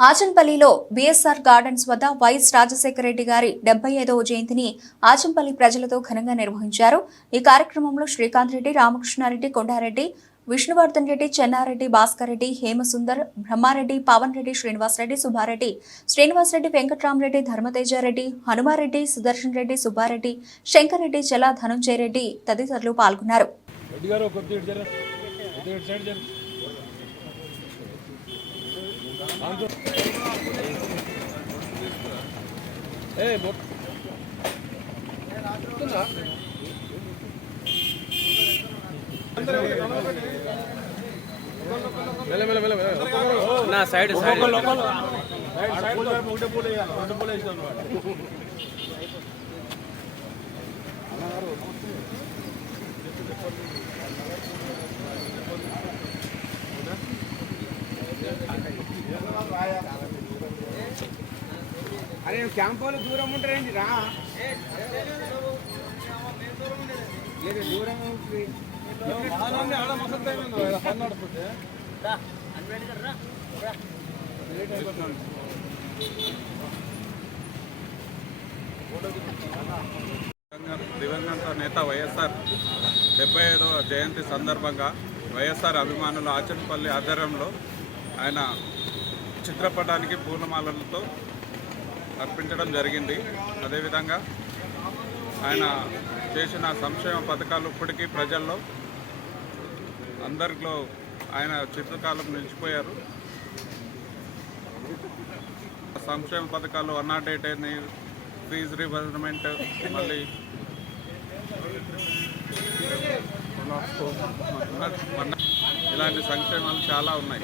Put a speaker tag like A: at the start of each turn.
A: ఆచంపల్లిలో BSR gardens వద్ద YS Rajasekhara Reddy గారి డెబ్బై ఐదవ జయంతిని ఆచంపల్లి ప్రజలతో ఘనంగా నిర్వహించారు. ఈ కార్యక్రమంలో శ్రీకాంత్ రెడ్డి రామకృష్ణారెడ్డి కొండారెడ్డి విష్ణువర్ధన్ రెడ్డి చెన్నారెడ్డి భాస్కర్ రెడ్డి హేమసుందర్ బ్రహ్మారెడ్డి పవన్ రెడ్డి శ్రీనివాసరెడ్డి సుబ్బారెడ్డి శ్రీనివాసరెడ్డి వెంకట్రామరెడ్డి ధర్మతేజారెడ్డి హనుమారెడ్డి సుదర్శన్ రెడ్డి సుబ్బారెడ్డి శంకర్ రెడ్డి చల ధనుంజయ రెడ్డి తదితరులు పాల్గొన్నారు
B: నా సైడ్ సైడ్.
C: ఒకటే పూల వేయాలి. రెండు పూలు వేసాను
B: అరే క్యాంప్ వాళ్ళు దూరం ఉంటారండి రా. లేదు దూరం
D: దివంగత నేత వైఎస్ఆర్ డెబ్బై ఐదవ జయంతి సందర్భంగా వైఎస్ఆర్ అభిమానుల ఆచనపల్లి ఆధ్వర్యంలో ఆయన చిత్రపటానికి పూర్ణమాలలతో అర్పించడం జరిగింది. అదేవిధంగా ఆయన చేసిన సంక్షేమ పథకాలు ఇప్పటికీ ప్రజల్లో అందరిలో ఆయన చిత్రకాలం నిలిచిపోయారు. సంక్షేమ పథకాలు వన్ నాట్ అని ఫీజు రీబర్స్మెంట్ మళ్ళీ ఇలాంటి సంక్షేమాలు చాలా ఉన్నాయి.